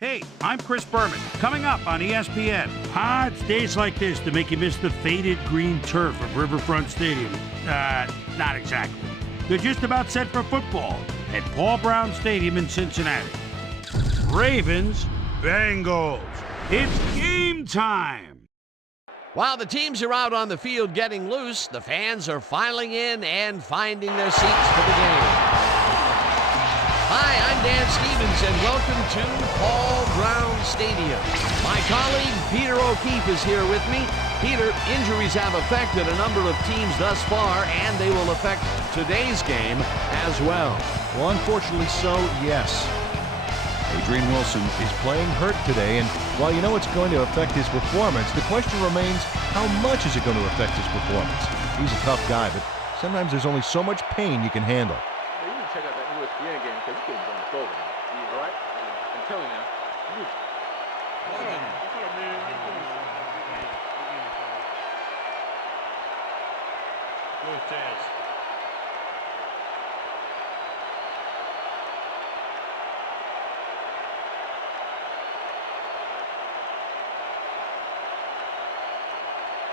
Hey, I'm Chris Berman. Coming up on ESPN. It's days like this to make you miss the faded green turf of Riverfront Stadium. Not exactly. They're just about set for football at Paul Brown Stadium in Cincinnati. Ravens, Bengals. It's game time. While the teams are out on the field getting loose, the fans are filing in and finding their seats for the game. Hi, I'm Dan Stevens, and welcome to Paul Brown Stadium. My colleague Peter O'Keefe is here with me. Peter, injuries have affected a number of teams thus far, and they will affect today's game as well. Well, unfortunately so, yes. Adrian Wilson is playing hurt today, and while you know it's going to affect his performance, the question remains, how much is it going to affect his performance? He's a tough guy, but sometimes there's only so much pain you can handle. You can check out that new ESPN game because you can't go over. All right? I'm telling you now.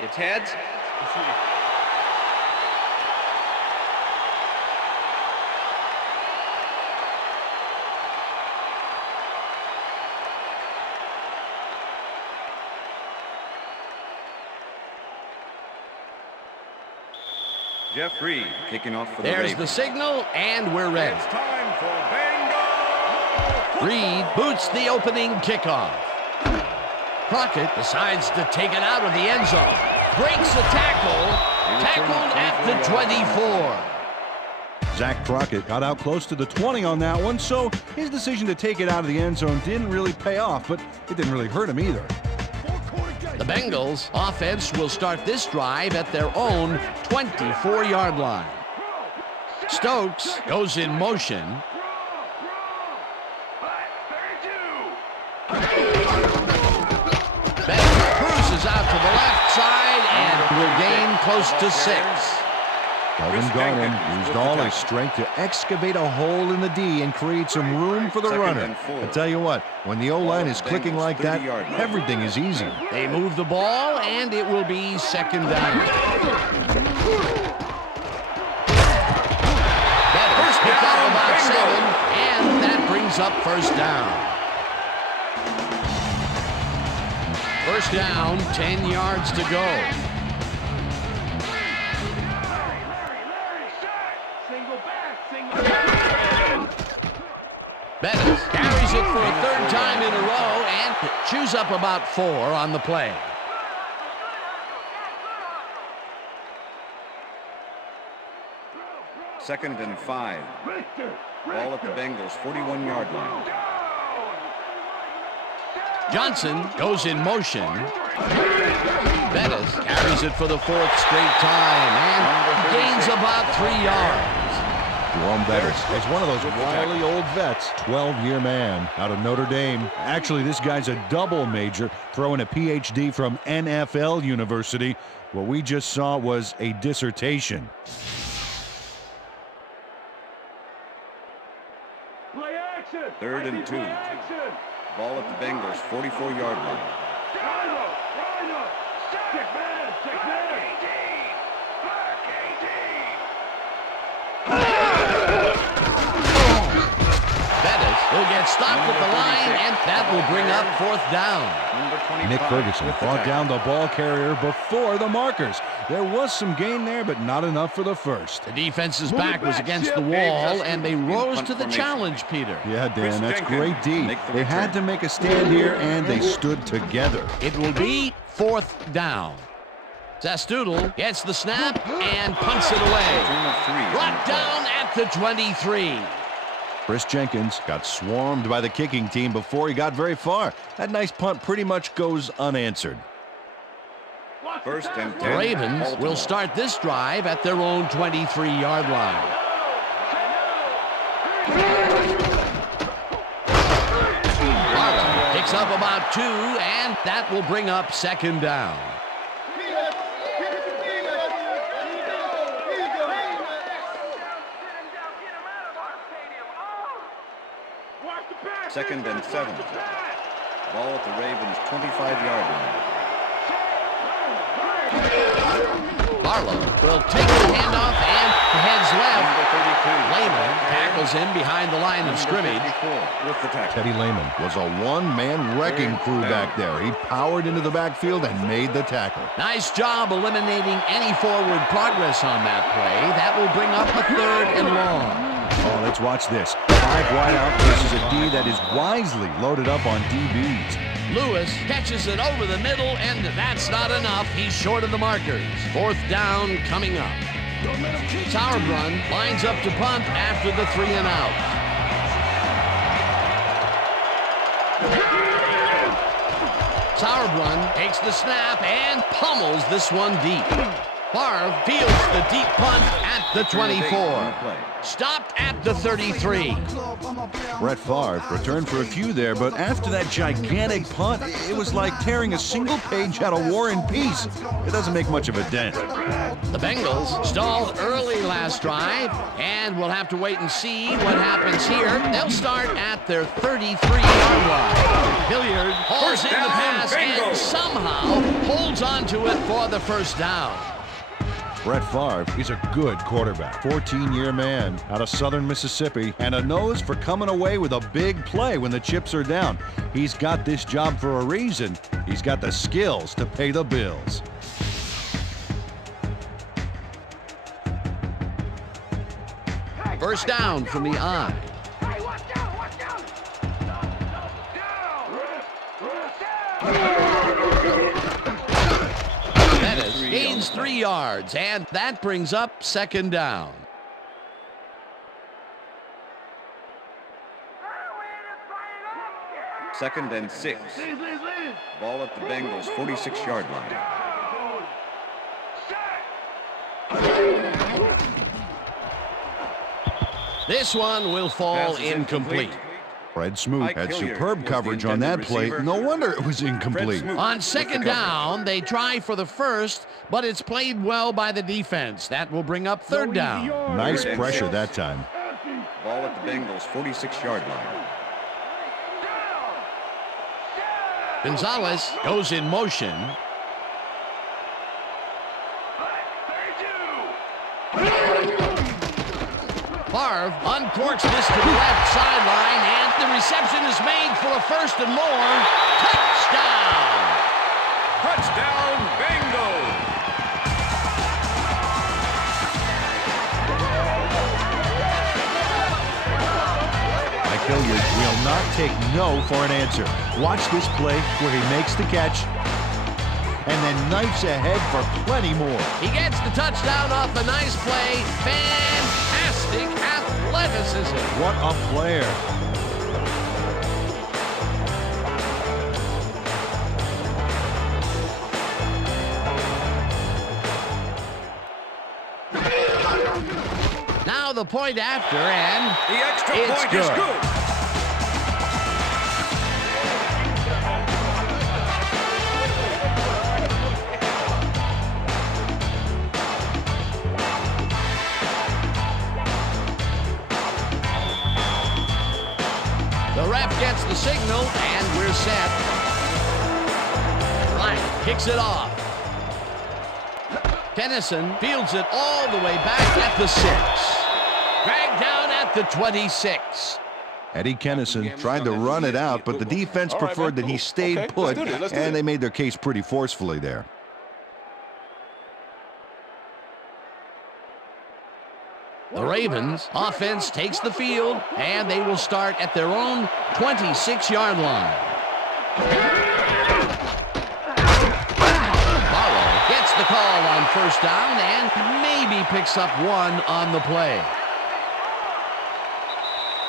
It's heads. Jeff Reed kicking off for the There's Ravens. the signal, and we're ready. It's time for Bengals. Reed boots the opening kickoff. Crockett decides to take it out of the end zone. Breaks a tackle. Tackled at the 24. Zach Crockett got out close to the 20 on that one, so his decision to take it out of the end zone didn't really pay off, but it didn't really hurt him either. The Bengals offense will start this drive at their own 24-yard line. Stokes goes in motion. Bengals cruises out to the left side and will gain close to 6. Kelvin Garland used all his strength to excavate a hole in the D and create some room for the runner. I tell you what, when the O-line is clicking like that, everything is easy. They move the ball, and it will be second down. Betters pick up about 7, and that brings up first down. First down, 10 yards to go. Bettis carries it for a third time in a row and chews up about 4 on the play. Second and 5. Ball at the Bengals 41-yard line. Johnson goes in motion. Bettis carries it for the 4th straight time and gains about 3 yards. Jerome Bettis is one of those wily old vets, 12-year man out of Notre Dame. Actually, this guy's a double major, throwing a PhD from NFL University. What we just saw was a dissertation. Third and 2. Ball at the Bengals 44-yard line. Will get stopped at the line, and that will bring up 4th down. Nick Ferguson brought down the ball carrier before the markers. There was some gain there, but not enough for the first. The defense's back was against the wall, and they rose to the challenge, Peter. Yeah, Dan, that's great D. They had to make a stand here, and they stood together. It will be 4th down. Sastoodle gets the snap and punts it away. Brought down at the 23. Chris Jenkins got swarmed by the kicking team before he got very far. That nice punt pretty much goes unanswered. First and 10. The Ravens will start this drive at their own 23-yard line. Barlow picks up about 2, and that will bring up second down. Second and 7. Ball at the Ravens' 25-yard line. Barlow will take the handoff and heads left. Lehman tackles him behind the line of scrimmage. With the tackle. Teddy Lehman was a one-man wrecking crew back there. He powered into the backfield and made the tackle. Nice job eliminating any forward progress on that play. That will bring up a 3rd and long. Oh, let's watch this. 5 wide out versus a D that is wisely loaded up on DBs. Lewis catches it over the middle, and that's not enough. He's short of the markers. 4th down coming up. Sauerbrunn lines up to punt after the 3 and out. Sauerbrunn takes the snap and pummels this one deep. Favre fields the deep punt at the 24. Stopped at the 33. Brett Favre returned for a few there, but after that gigantic punt, it was like tearing a single page out of War and Peace. It doesn't make much of a dent. The Bengals stalled early last drive, and we'll have to wait and see what happens here. They'll start at their 33-yard line. Hilliard hauls in the pass and somehow holds on to it for the 1st down. Brett Favre is a good quarterback. 14-year man out of southern Mississippi and a nose for coming away with a big play when the chips are down. He's got this job for a reason. He's got the skills to pay the bills. First down from the I. Pettis gains 3 yards, and that brings up 2nd down. Second and 6. Ball at the Bengals' 46-yard line. This one will fall incomplete. Fred Smoot had superb coverage on that play. No wonder it was incomplete. On 2nd down, they try for the 1st, but it's played well by the defense. That will bring up 3rd down. Nice pressure that time. Ball at the Bengals' 46-yard line. Gonzalez goes in motion. Favre uncorks this to the left sideline, and the reception is made for a 1st and more. Touchdown! Touchdown, Bengals! Mike Hilliard will not take no for an answer. Watch this play where he makes the catch and then knifes ahead for plenty more. He gets the touchdown off a nice play. Fantastic athleticism. What a player. Now the point after, and The extra it's point good. is good. The ref gets the signal, and we're set. Bryant kicks it off. Tennyson fields it all the way back at the 6. Dragged down at the 26. Eddie Kennison tried to run it out, but the defense preferred that he stayed put, and they made their case pretty forcefully there. The Ravens offense takes the field, and they will start at their own 26-yard line. Barlow gets the call on 1st down and maybe picks up 1 on the play.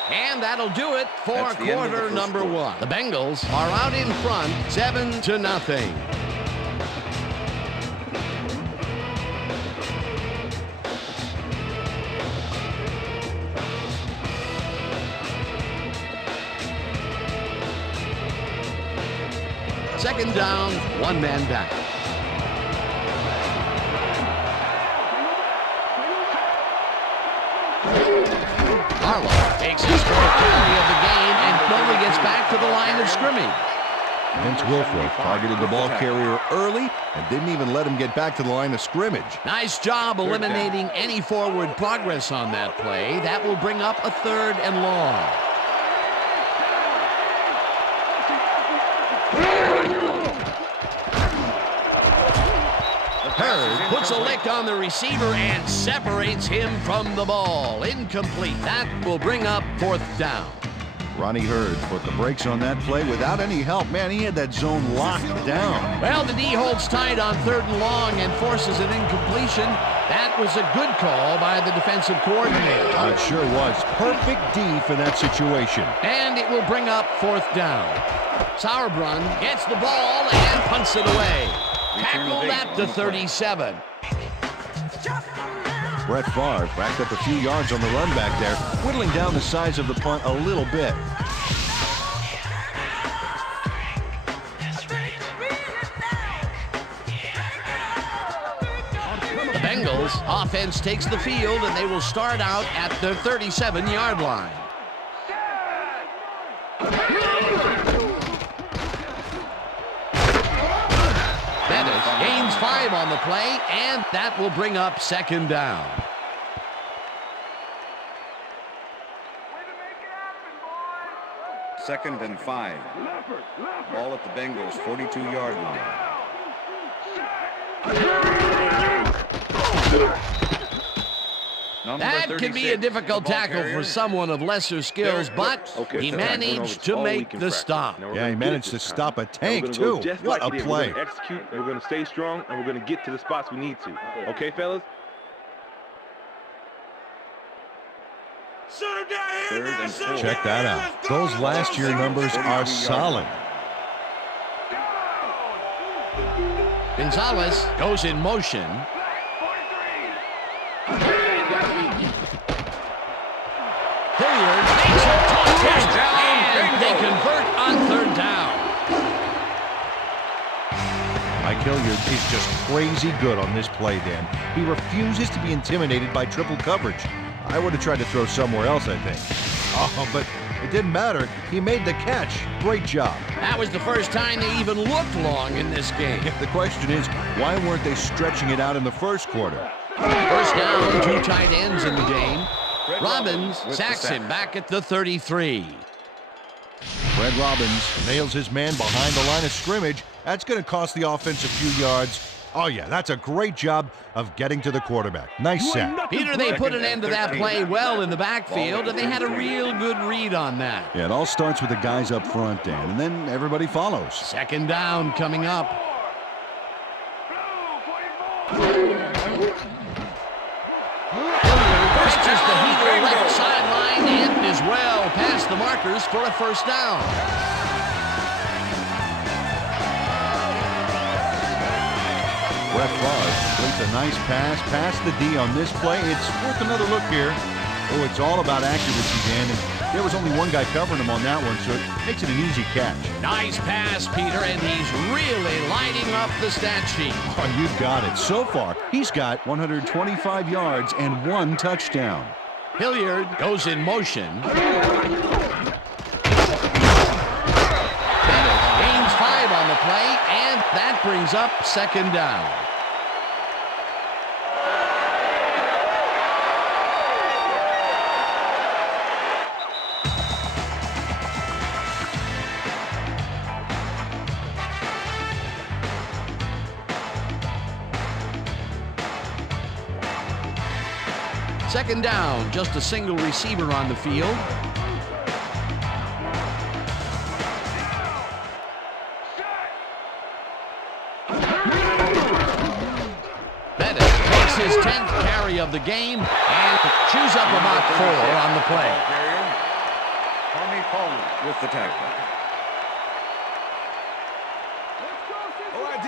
And that'll do it for quarter number 1. The Bengals are out in front 7-0. Second down, 1 man down. Barlow takes his 4th carry of the game and only gets back to the line of scrimmage. Vince Wilfork targeted the ball carrier early and didn't even let him get back to the line of scrimmage. Nice job eliminating any forward progress on that play. That will bring up a 3rd and long. Hurd puts a lick on the receiver and separates him from the ball. Incomplete. That will bring up 4th down. Ronnie Hurd put the brakes on that play without any help. Man, he had that zone locked down. Well, the D holds tight on 3rd and long and forces an incompletion. That was a good call by the defensive coordinator. It sure was. Perfect D for that situation. And it will bring up 4th down. Sauerbrunn gets the ball and punts it away. Tackled at the 37. Brett Favre racked up a few yards on the run back there, whittling down the size of the punt a little bit. The Bengals offense takes the field, and they will start out at the 37-yard line. Gains 5 on the play, and that will bring up 2nd down. Second and 5. Ball at the Bengals 42-yard line. That can be a difficult tackle for someone of lesser skills, but he managed to make the stop. Yeah, he managed to stop a tank, too. What a play. We're going to execute, and we're going to stay strong, and we're going to get to the spots we need to. Okay, fellas? Check that out. Those last year numbers are solid. Gonzalez goes in motion. Hilliard makes a touchdown, and they convert on 3rd down. Mike Hilliard is just crazy good on this play, Dan. He refuses to be intimidated by triple coverage. I would have tried to throw somewhere else, I think. Oh, but it didn't matter. He made the catch. Great job. That was the first time they even looked long in this game. The question is, why weren't they stretching it out in the first quarter? 1st down, 2 tight ends in the game. Robbins sacks him back at the 33. Fred Robbins nails his man behind the line of scrimmage. That's going to cost the offense a few yards. Oh, yeah, that's a great job of getting to the quarterback. Nice sack. Peter, they put an end to that play well in the backfield, and they had a real good read on that. Yeah, it all starts with the guys up front, Dan, and then everybody follows. 2nd down coming up. Pitches the heater left sideline and is well past the markers for a 1st down. Brett Favre completes a nice pass past the D on this play. It's worth another look here. Oh, it's all about accuracy, Dan, and there was only one guy covering him on that one, so it makes it an easy catch. Nice pass, Peter, and he's really lighting up the stat sheet. Oh, you got it. So far, he's got 125 yards and 1 touchdown. Hilliard goes in motion. Gains 5 on the play, and that brings up 2nd down. Second down, just a single receiver on the field. Bettis takes his 10th carry of the game and chews up about 4 on the play. Tommy Pollard with the tackle.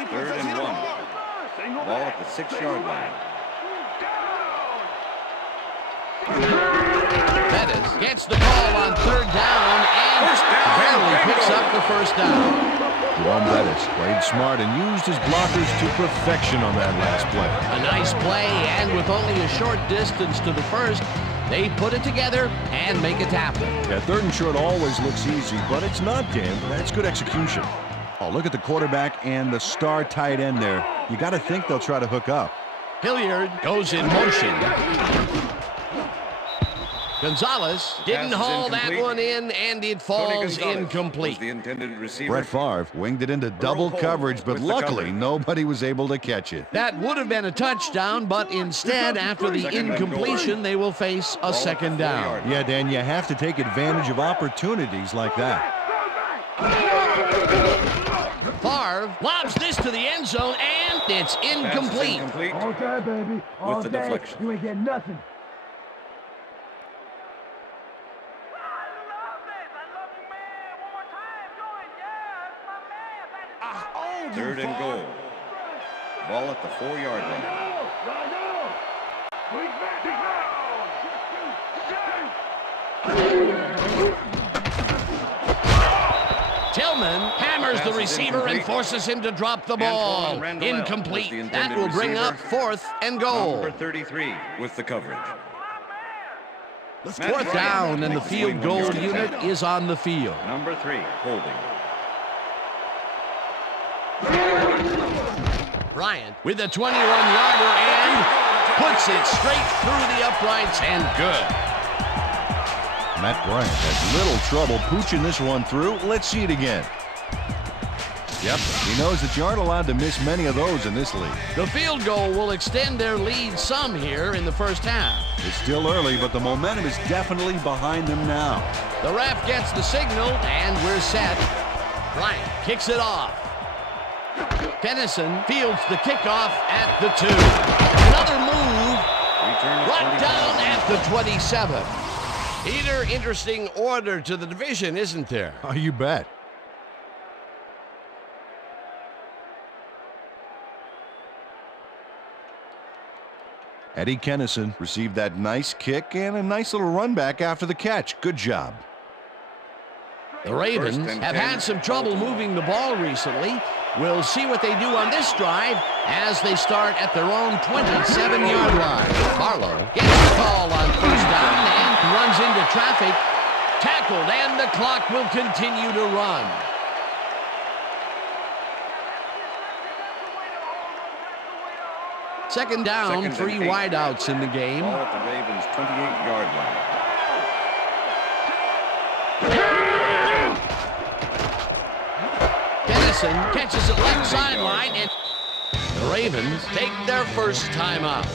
3rd and 1. Ball at the 6-yard line. Bettis gets the call on 3rd down and barely picks up the 1st down. Jerome Bettis played smart and used his blockers to perfection on that last play. A nice play, and with only a short distance to the 1st, they put it together and make it happen. Yeah, 3rd and short always looks easy, but it's not, Dan. That's good execution. Oh, look at the quarterback and the star tight end there. You got to think they'll try to hook up. Hilliard goes in motion. Gonzalez didn't haul that one in, and it falls incomplete. The intended receiver. Brett Favre winged it into double coverage, but luckily nobody was able to catch it. That would have been a touchdown, but instead, after the incompletion, they will face a second down. Yeah, Dan, you have to take advantage of opportunities like that. Favre lobs this to the end zone, and it's incomplete. All day, baby. All with the day. deflection. You ain't getting nothing. Third and goal. Ball at the 4-yard line. Tillman hammers the receiver and forces him to drop the ball. Incomplete. That will bring up 4th and goal. Number 33 with the coverage. 4th down, and the field goal unit is on the field. Number 3 holding. Bryant with a 21-yarder and puts it straight through the uprights and good. Matt Bryant had little trouble pooching this one through. Let's see it again. Yep, he knows that you aren't allowed to miss many of those in this league. The field goal will extend their lead some here in the first half. It's still early, but the momentum is definitely behind them now. The ref gets the signal, and we're set. Bryant kicks it off. Dennison fields the kickoff at the 2. Another move. Brought down at the 27. Peter, interesting order to the division, isn't there? Oh, you bet. Eddie Kennison received that nice kick and a nice little run back after the catch. Good job. The Ravens have had some trouble moving the ball recently. We'll see what they do on this drive as they start at their own 27-yard line. Barlow gets the call on first down and runs into traffic. Tackled, and the clock will continue to run. Second down, 3 wideouts in the game. Ball at the Ravens' 28-yard line. Dennison catches it left sideline, and the Ravens take their first time out.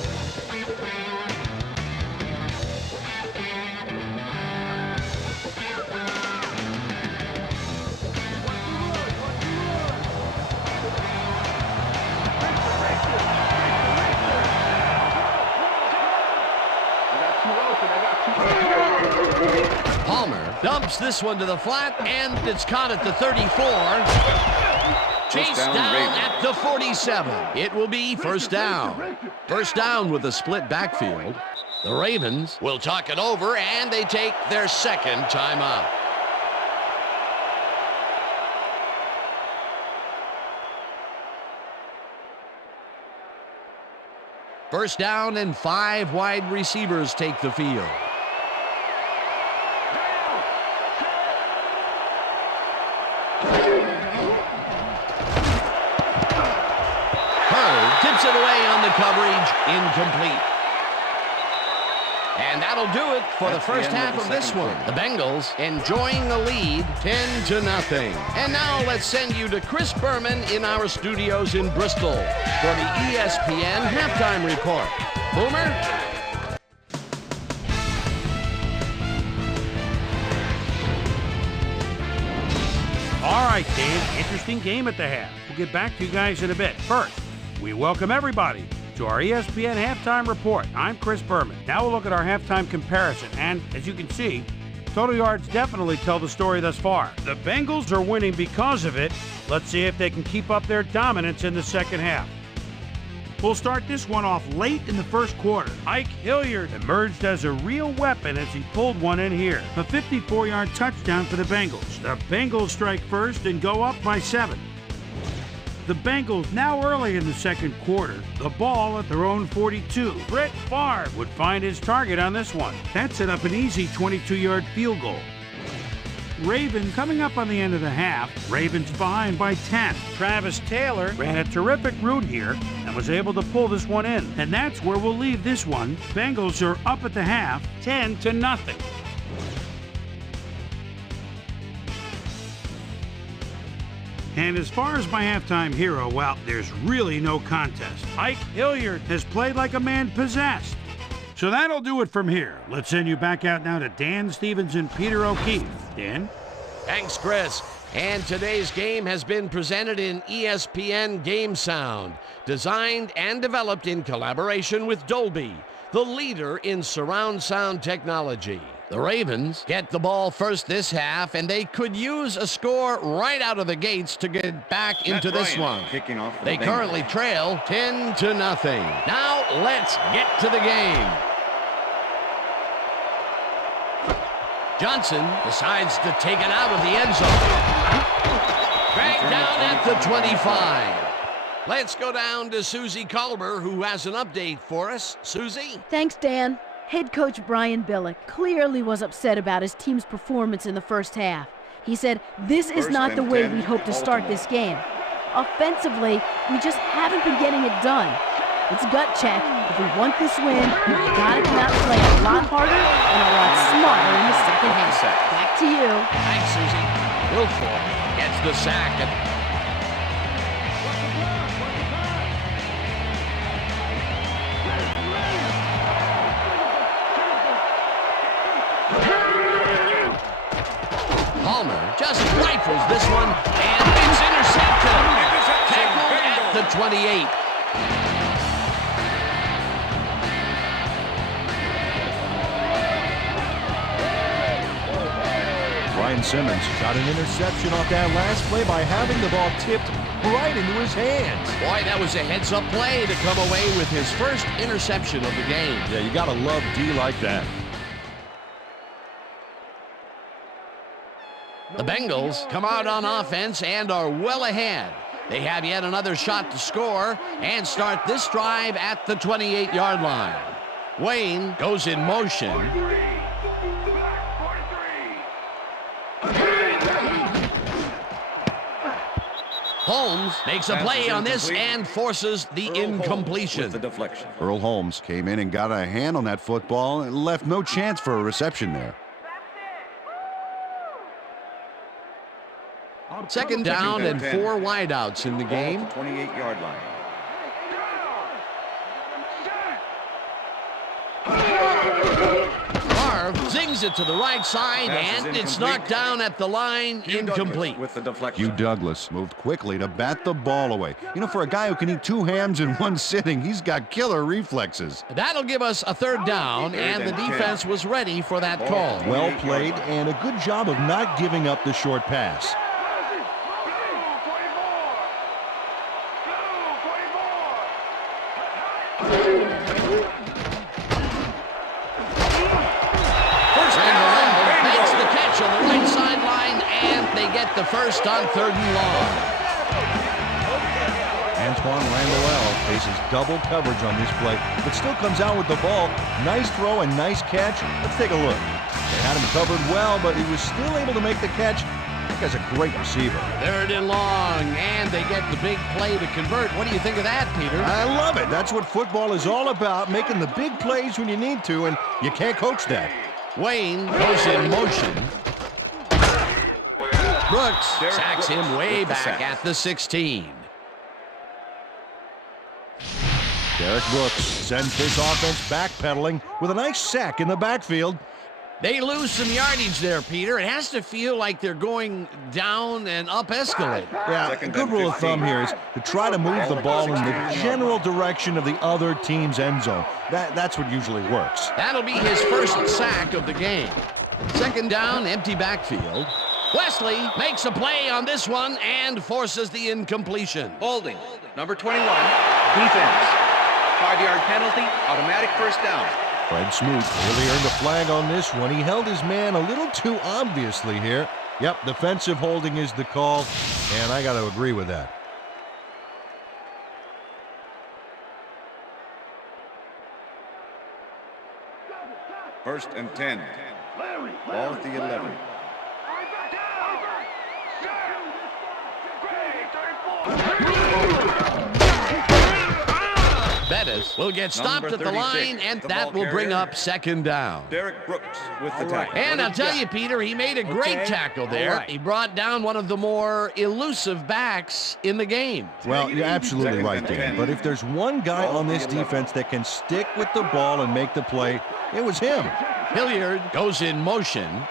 Palmer dumps this one to the flat, and it's caught at the 34. Chased down at the 47. It will be first down. First down with a split backfield. The Ravens will talk it over, and they take their second timeout. First down, and 5 wide receivers take the field. Tips it away on the coverage, incomplete. And that'll do it for the first half of this one. The Bengals enjoying the lead 10-0. And now let's send you to Chris Berman in our studios in Bristol for the ESPN Halftime Report. Boomer? All right, Dave, interesting game at the half. We'll get back to you guys in a bit. First, we welcome everybody to our ESPN Halftime Report. I'm Chris Berman. Now we'll look at our halftime comparison, and as you can see, total yards definitely tell the story thus far. The Bengals are winning because of it. Let's see if they can keep up their dominance in the second half. We'll start this one off late in the first quarter. Ike Hilliard emerged as a real weapon as he pulled one in here. A 54-yard touchdown for the Bengals. The Bengals strike first and go up by 7. The Bengals now early in the second quarter. The ball at their own 42. Brett Favre would find his target on this one. That set up an easy 22-yard field goal. Ravens coming up on the end of the half. Ravens behind by 10. Travis Taylor ran a terrific route here and was able to pull this one in. And that's where we'll leave this one. Bengals are up at the half, 10-0. And as far as my halftime hero, well, there's really no contest. Ike Hilliard has played like a man possessed. So that'll do it from here. Let's send you back out now to Dan Stevens and Peter O'Keefe. Dan? Thanks, Chris. And today's game has been presented in ESPN Game Sound, designed and developed in collaboration with Dolby, the leader in surround sound technology. The Ravens get the ball first this half, and they could use a score right out of the gates to get back into this one. Kicking off They currently trail 10-0. Now let's get to the game. Johnson decides to take it out of the end zone. Dragged down at the 25. Let's go down to Susie Culber, who has an update for us. Susie? Thanks, Dan. Head coach Brian Billick clearly was upset about his team's performance in the first half. He said, "This is not the way we'd hoped to start this game. Offensively, we just haven't been getting it done. It's gut check. If we want this win, we've got to come out and play a lot harder and a lot smarter in the second half." Back to you. Thanks, Susie. Wilfork gets the sack. Palmer just rifles this one, and it's intercepted. Tackled at the 28. Brian Simmons got an interception off that last play by having the ball tipped right into his hands. Boy, that was a heads-up play to come away with his first interception of the game. Yeah, you gotta love D like that. The Bengals come out on offense and are well ahead. They have yet another shot to score and start this drive at the 28-yard line. Wayne goes in motion. Holmes makes a play on this and forces the incompletion. The deflection. Earl Holmes came in and got a hand on that football and left no chance for a reception there. Second down and 4 wideouts in the game. 28-yard line. Favre zings it to the right side, and it's knocked down at the line, incomplete. With the deflection. Hugh Douglas moved quickly to bat the ball away. You know, for a guy who can eat 2 hams in one sitting, he's got killer reflexes. That'll give us a third down, and the defense was ready for that call. Well played, and a good job of not giving up the short pass. The first on 3rd and long. Antoine Randall faces double coverage on this play, but still comes out with the ball. Nice throw and nice catch. Let's take a look. They had him covered well, but he was still able to make the catch. That guy's a great receiver. 3rd and long, and they get the big play to convert. What do you think of that, Peter? I love it. That's what football is all about, making the big plays when you need to, and you can't coach that. Wayne goes in motion. Brooks sacks him way back at the 16. Derek Brooks sends this offense backpedaling with a nice sack in the backfield. They lose some yardage there, Peter. It has to feel like they're going down and up escalate. Yeah, a good rule of thumb here is to try to move the ball in the general direction of the other team's end zone. That's what usually works. That'll be his first sack of the game. 2nd down, empty backfield. Wesley makes a play on this one and forces the incompletion. Holding. Number 21. Defense. 5-yard penalty. Automatic first down. Fred Smoot really earned a flag on this one. He held his man a little too obviously here. Yep, defensive holding is the call, and I got to agree with that. First and 10. Ball at the 11. Bettis will get stopped at the line, and that will bring up second down. Derek Brooks with the tackle. And I'll tell you, Peter, he made a great tackle there. He brought down one of the more elusive backs in the game. Well, you're absolutely right, Dan. But if there's one guy on this defense that can stick with the ball and make the play, it was him. Hilliard goes in motion.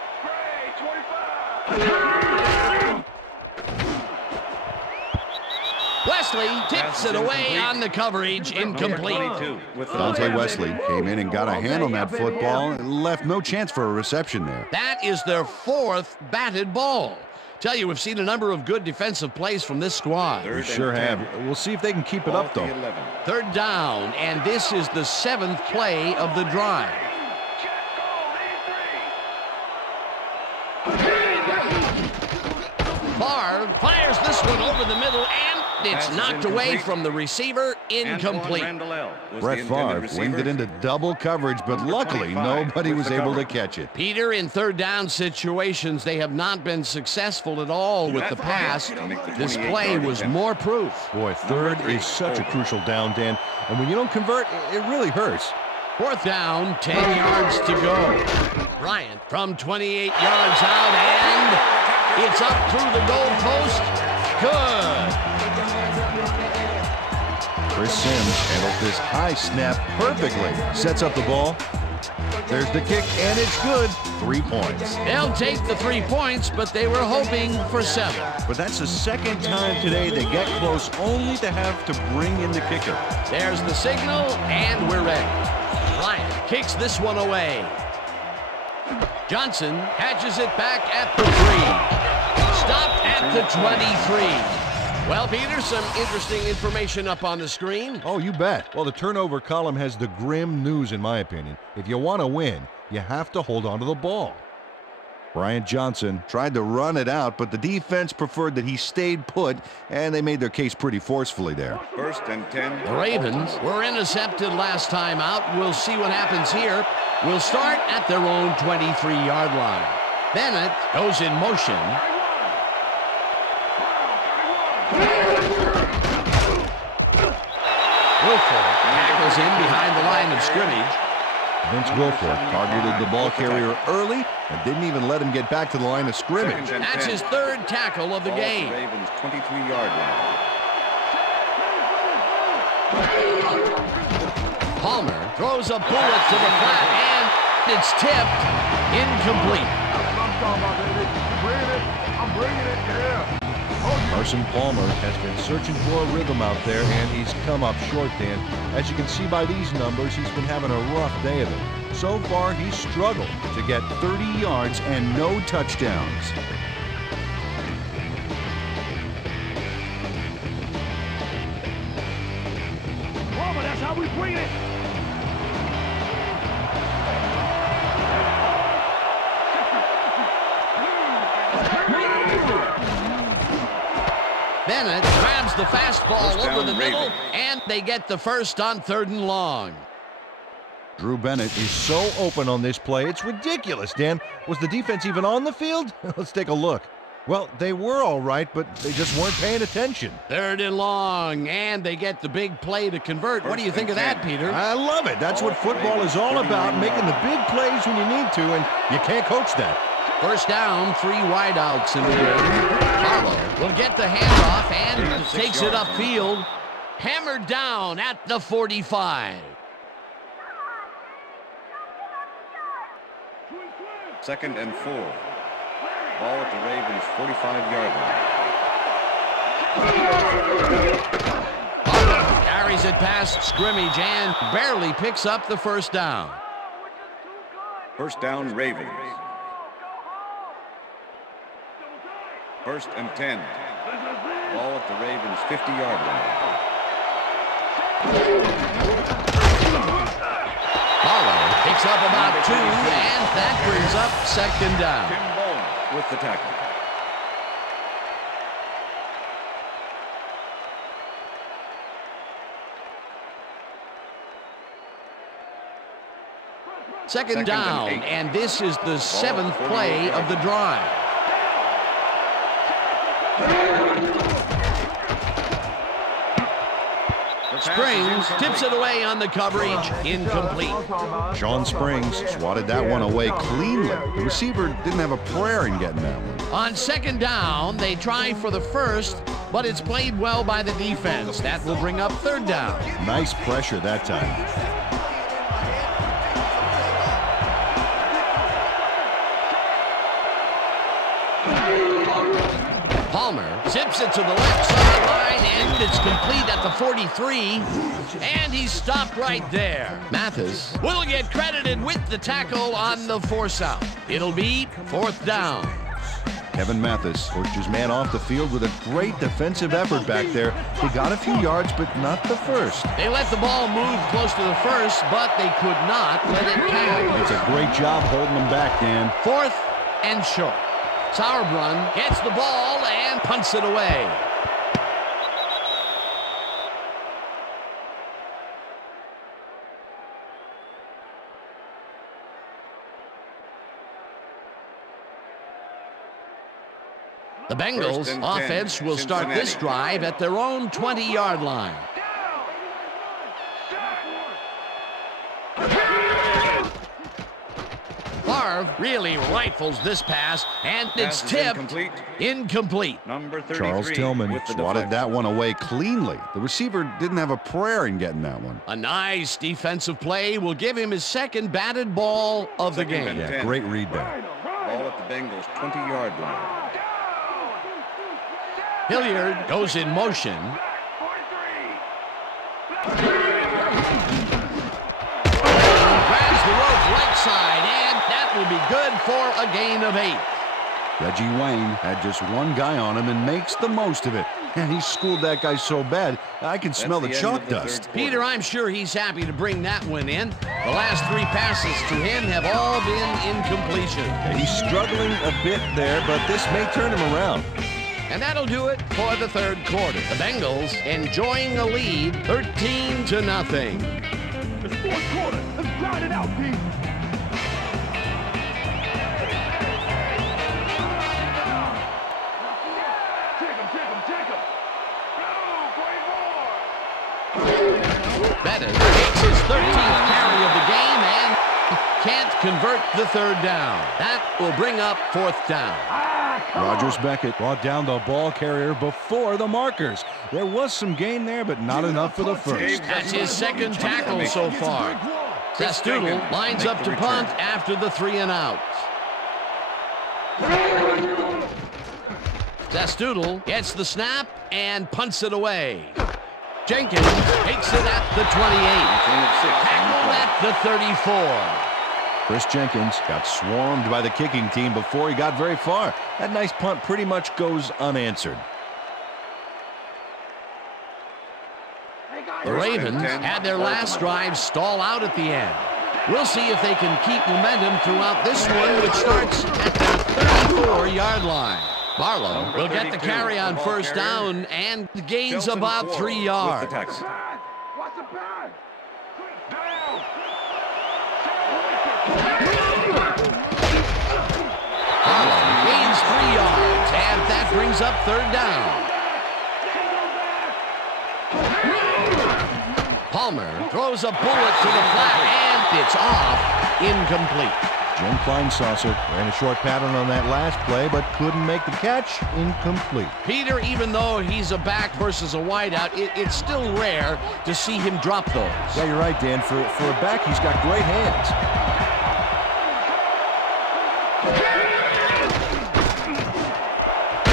Wesley tips it away on the coverage, incomplete. Dante Wesley came in and got a hand on that football and left no chance for a reception there. That is their fourth batted ball. Tell you, we've seen a number of good defensive plays from this squad. We sure have. We'll see if they can keep it up, though. Third down, and this is the seventh play of the drive. Favre fires this one over the middle, and it's knocked away from the receiver, incomplete. Brett Favre winged it into double coverage, but luckily nobody was able to catch it. Peter, in third down situations, they have not been successful at all with the pass. This play was more proof. Boy, third is such a crucial down, Dan. And when you don't convert, it really hurts. Fourth down, 10 yards to go. Bryant from 28 yards out, and it's up through the goal post. Good. Chris Sims handled this high snap perfectly. Sets up the ball. There's the kick, and it's good. 3 points. They'll take the 3 points, but they were hoping for 7. But that's the second time today they get close, only to have to bring in the kicker. There's the signal, and we're ready. Bryant kicks this one away. Johnson catches it back at the 3. Stopped at the 23. Well, Peter, some interesting information up on the screen. Oh, you bet. Well, the turnover column has the grim news, in my opinion. If you want to win, you have to hold on to the ball. Bryant Johnson tried to run it out, but the defense preferred that he stayed put, and they made their case pretty forcefully there. First and 10. The Ravens were intercepted last time out. We'll see what happens here. We'll start at their own 23-yard line. Bennett goes in motion. Wilford tackles in behind the line of scrimmage. Vince Wilford targeted the ball carrier early and didn't even let him get back to the line of scrimmage. That's his third tackle of the game. Ravens 23-yard line. Palmer throws a bullet to the flat, and it's tipped. Incomplete. Carson Palmer has been searching for a rhythm out there, and he's come up short, Dan. As you can see by these numbers, he's been having a rough day of it. So far, he's struggled To get 30 yards and no touchdowns. That's how we bring it. Bennett grabs the fastball over the middle, and they get the first on 3rd and long. Drew Bennett is so open on this play. It's ridiculous, Dan. Was the defense even on the field? Let's take a look. Well, they were all right, but they just weren't paying attention. 3rd and long, and they get the big play to convert. What do you think of that, Peter? I love it. That's what football is all about, making the big plays when you need to, and you can't coach that. First down, 3 wideouts in the game. Harlow will get the handoff and takes it upfield. Hammered down at the 45. Second and 4. Ball at the Ravens 45-yard line. Harlow carries it past scrimmage and barely picks up the first down. First down, Ravens. First and 10. Ball at the Ravens 50-yard line. Harlow picks up about 2, and that brings up second down. Tim Bowen with the tackle. Second down, and this is the 7th play of the drive. Springs tips it away on the coverage, incomplete. Sean Springs swatted that one away cleanly. The receiver didn't have a prayer in getting that one. On second down, they try for the first, but it's played well by the defense. That will bring up third down. Nice pressure that time. Palmer zips it to the left sideline, and it's complete at the 43, and he's stopped right there. Mathis will get credited with the tackle on the force out. It'll be fourth down. Kevin Mathis pushed his man off the field with a great defensive effort back there. He got a few yards, but not the first. They let the ball move close to the first, but they could not let it tag. It's a great job holding them back, Dan. Fourth and short. Sauerbrunn gets the ball and punts it away. The Bengals offense will start this drive at their own 20-yard line. Favre really rifles this pass, and it's tipped. Incomplete. Number 33. Charles Tillman swatted that one away cleanly. The receiver didn't have a prayer in getting that one. A nice defensive play will give him his second batted ball of the game. Yeah, great read there. Ball at the Bengals 20-yard line. Hilliard goes in motion. Grabs the rope right side, and that will be good for a gain of 8. Reggie Wayne had just one guy on him and makes the most of it. And he schooled that guy so bad, I can smell the chalk dust. Peter, I'm sure he's happy to bring that one in. The last 3 passes to him have all been incompletion. And he's struggling a bit there, but this may turn him around. And that'll do it for the third quarter. The Bengals enjoying a lead, 13-0. It's fourth quarter. Let's grind it out, Pete. Take him. Bennett takes his 13th carry of the game and can't convert the third down. That will bring up fourth down. Rogers Beckett brought down the ball carrier before the markers. There was some gain there, but not enough for the first. That's his second tackle so far. Testoodle lines up to punt after the 3 and out. Testoodle gets the snap and punts it away. Jenkins takes it at the 28. Tackled at the 34. Chris Jenkins got swarmed by the kicking team before he got very far. That nice punt pretty much goes unanswered. The Ravens had their last drive stall out at the end. We'll see if they can keep momentum throughout this one, which starts at their 34-yard line. Barlow will get the carry on first down and gains about 3 yards. Barlow gains 3 yards, and that brings up third down. Palmer throws a bullet to the flat, and it's off, incomplete. Jim Kleinsasser ran a short pattern on that last play, but couldn't make the catch. Incomplete. Peter, even though he's a back versus a wideout, it's still rare to see him drop those. Yeah, you're right, Dan. For a back, he's got great hands.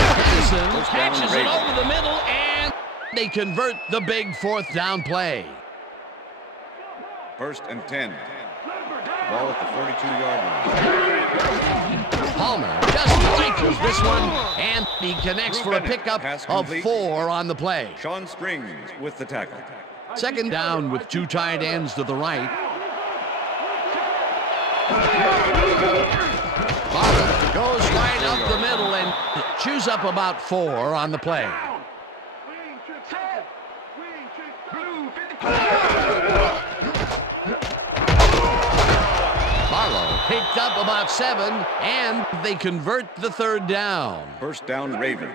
Henderson catches it over the middle, and they convert the big fourth down play. 1st and 10. Ball at the 42-yard line. Palmer just rifles this one, and he connects for a pickup of 4 on the play. Sean Springs with the tackle. Second down with 2 tight ends to the right. Barlow goes right up the middle and chews up about 4 on the play. Barlow picked up about 7, and they convert the third down. 1st down, Ravens.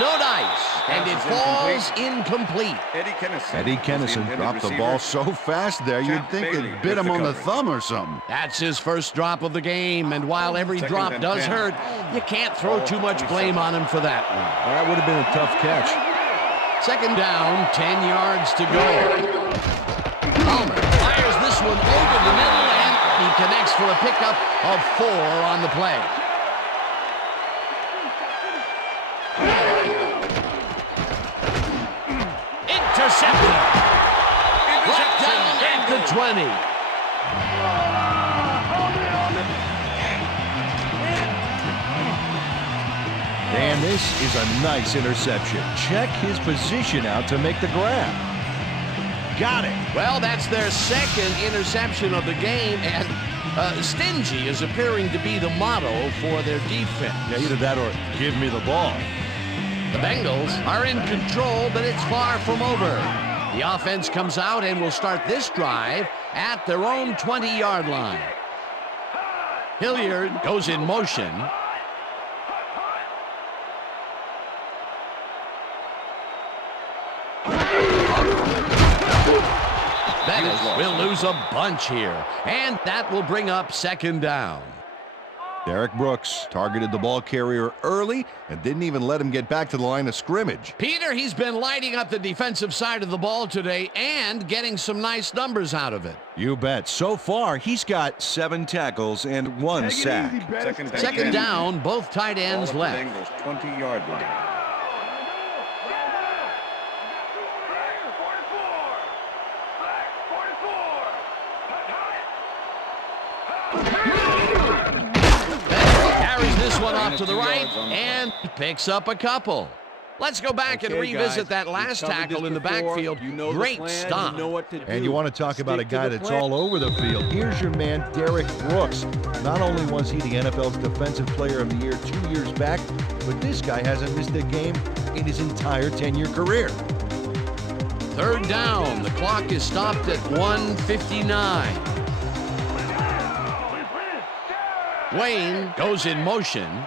no dice, and it falls incomplete. Eddie Kennison dropped the ball so fast there, you'd think it bit him on the thumb or something. That's his first drop of the game, and while every drop does hurt, you can't throw too much blame on him for that one. Well, that would have been a tough catch. Second down, 10 yards to go. Palmer fires this one over the middle, and he connects for a pickup of 4 on the play. Intercepted. Brought down at the 20. And this is a nice interception. Check his position out to make the grab. Got it. Well, that's their second interception of the game, and stingy is appearing to be the motto for their defense. Yeah, either that or give me the ball. The Bengals are in control, but it's far from over. The offense comes out and will start this drive at their own 20-yard line. Hilliard goes in motion. Bennett will lose a bunch here, and that will bring up second down. Derek Brooks targeted the ball carrier early and didn't even let him get back to the line of scrimmage. Peter, he's been lighting up the defensive side of the ball today and getting some nice numbers out of it. You bet. So far, he's got 7 tackles and 1 sack. Second down, both tight ends left. Bengals 20-yard line. Carries this one off to the right and picks up a couple. Let's go back and revisit that last tackle in the backfield. Great stop. And you want to talk about a guy that's all over the field. Here's your man, Derek Brooks. Not only was he the NFL's Defensive Player of the Year 2 years back, but this guy hasn't missed a game in his entire 10-year career. Third down. The clock is stopped at 1:59. Wayne goes in motion.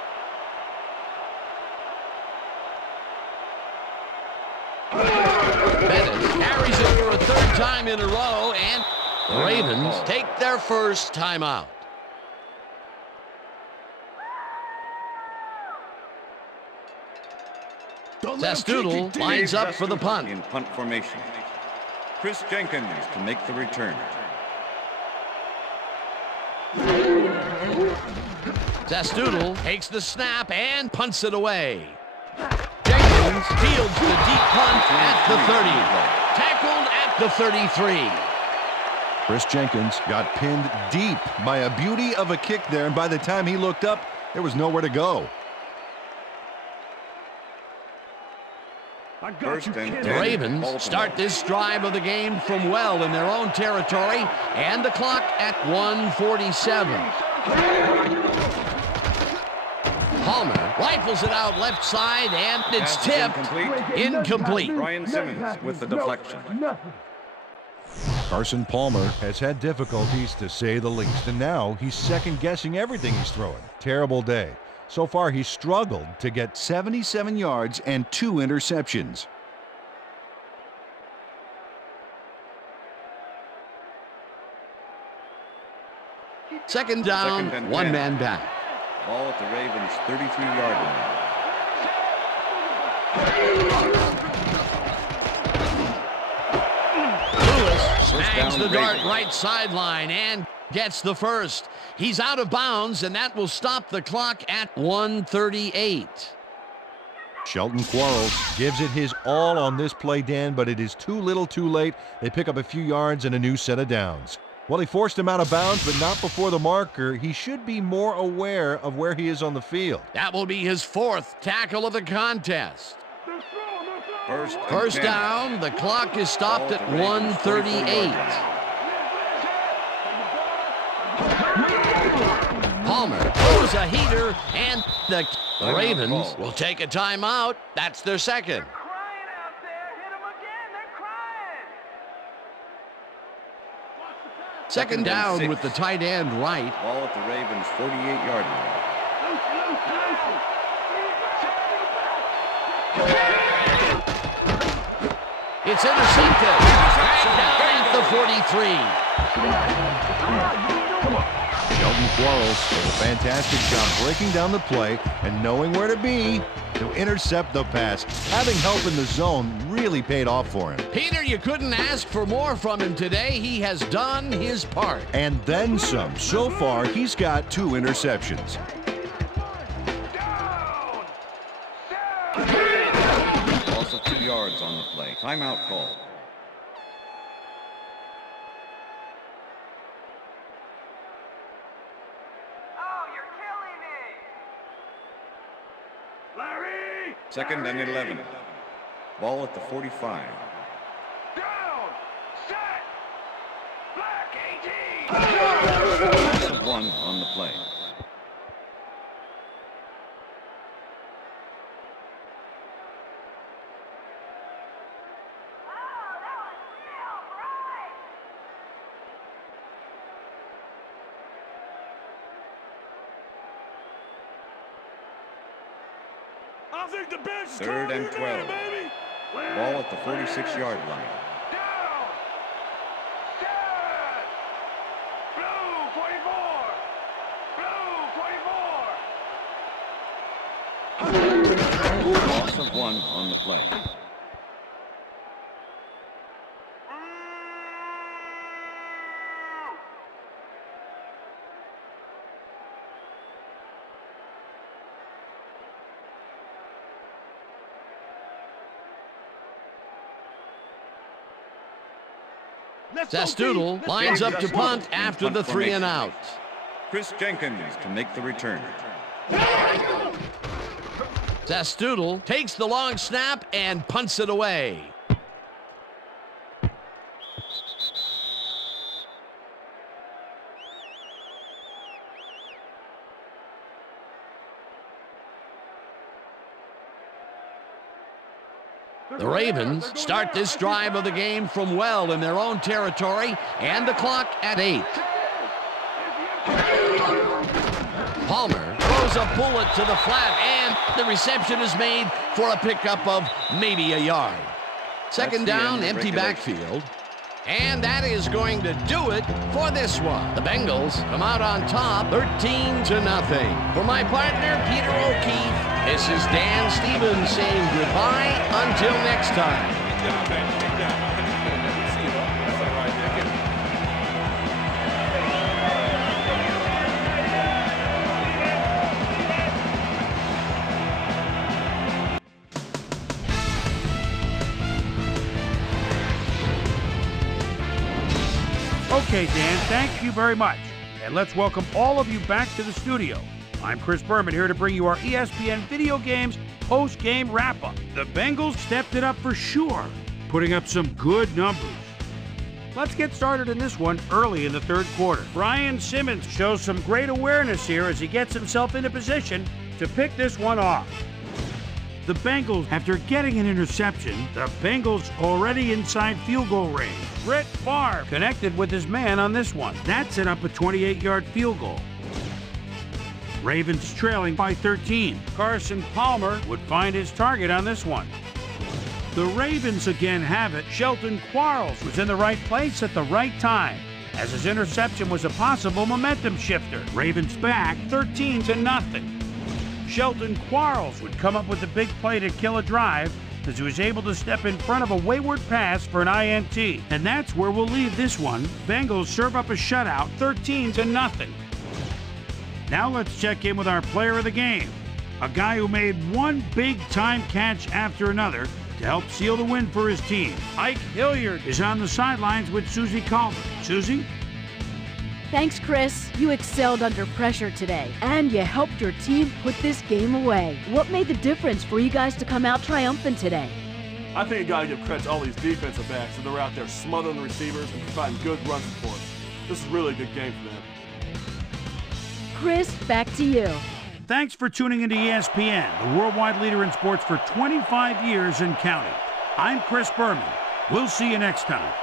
Bennett carries it for a third time in a row, and the Ravens take their first timeout. Testoodle lines up for the punt. In punt formation. Chris Jenkins to make the return. Testoodle takes the snap and punts it away. Jenkins fields the deep punt at the 30. Tackled at the 33. Chris Jenkins got pinned deep by a beauty of a kick there, and by the time he looked up, there was nowhere to go. The Ravens start this drive of the game from well in their own territory, and the clock at 1:47. Palmer rifles it out left side, and it's tipped. Incomplete. Brian Simmons with the deflection. Carson Palmer has had difficulties, to say the least, and now he's second-guessing everything he's throwing. Terrible day. So far, he's struggled to get 77 yards and 2 interceptions. Second down, one man back. Ball at the Ravens 33-yard line. Lewis snags the dart right sideline and gets the first. He's out of bounds, and that will stop the clock at 1:38. Shelton Quarles gives it his all on this play, Dan, but it is too little too late. They pick up a few yards and a new set of downs. Well, he forced him out of bounds, but not before the marker. He should be more aware of where he is on the field. That will be his 4th tackle of the contest. First down, the clock is stopped at 1:38. Palmer throws a heater, and the Ravens will take a timeout. That's their second. Second down with the tight end right. Ball at the Ravens 48-yard line. It's intercepted. Dragged down at the 43. Sheldon Quarles does a fantastic job breaking down the play and knowing where to be to intercept the pass. Having help in the zone really paid off for him. Peter, you couldn't ask for more from him today. He has done his part. And then some. So far, he's got 2 interceptions. Loss of 2 yards on the play. Timeout call. Larry! 2nd and 11. Ball at the 45. Down! Set! Black 18! Loss of 1 on the play. I think the bench is 3rd and calling 12. your name, baby. Ball at the 46-yard line. Down! Set! Blue 24! Blue 24! Loss of 1 on the play. Zastoodle lines up to punt after the 3 and out. Chris Jenkins to make the return. Zastoodle takes the long snap and punts it away. The Ravens start this drive of the game from well in their own territory, and the clock at 8. Palmer throws a bullet to the flat, and the reception is made for a pickup of maybe a yard. 2nd down, empty backfield. And that is going to do it for this one. The Bengals come out on top, 13-0. For my partner, Peter O'Keefe, this is Dan Stevens saying goodbye until next time. Okay, Dan, thank you very much. And let's welcome all of you back to the studio. I'm Chris Berman here to bring you our ESPN Video Games post-game wrap-up. The Bengals stepped it up for sure, putting up some good numbers. Let's get started in this one early in the 3rd quarter. Brian Simmons shows some great awareness here as he gets himself into position to pick this one off. The Bengals, after getting an interception, the Bengals already inside field goal range. Brett Favre connected with his man on this one. That set up a 28-yard field goal. Ravens trailing by 13. Carson Palmer would find his target on this one. The Ravens again have it. Sheldon Quarles was in the right place at the right time, as his interception was a possible momentum shifter. Ravens back 13-0. Sheldon Quarles would come up with the big play to kill a drive as he was able to step in front of a wayward pass for an INT. And that's where we'll leave this one. Bengals serve up a shutout, 13-0. Now let's check in with our player of the game, a guy who made one big-time catch after another to help seal the win for his team. Ike Hilliard is on the sidelines with Susie Calvert. Susie? Thanks, Chris. You excelled under pressure today, and you helped your team put this game away. What made the difference for you guys to come out triumphant today? I think you got to give credit to all these defensive backs that are out there smothering the receivers and providing good run support. This is really a good game for them. Chris, back to you. Thanks for tuning into ESPN, the worldwide leader in sports for 25 years and counting. I'm Chris Berman. We'll see you next time.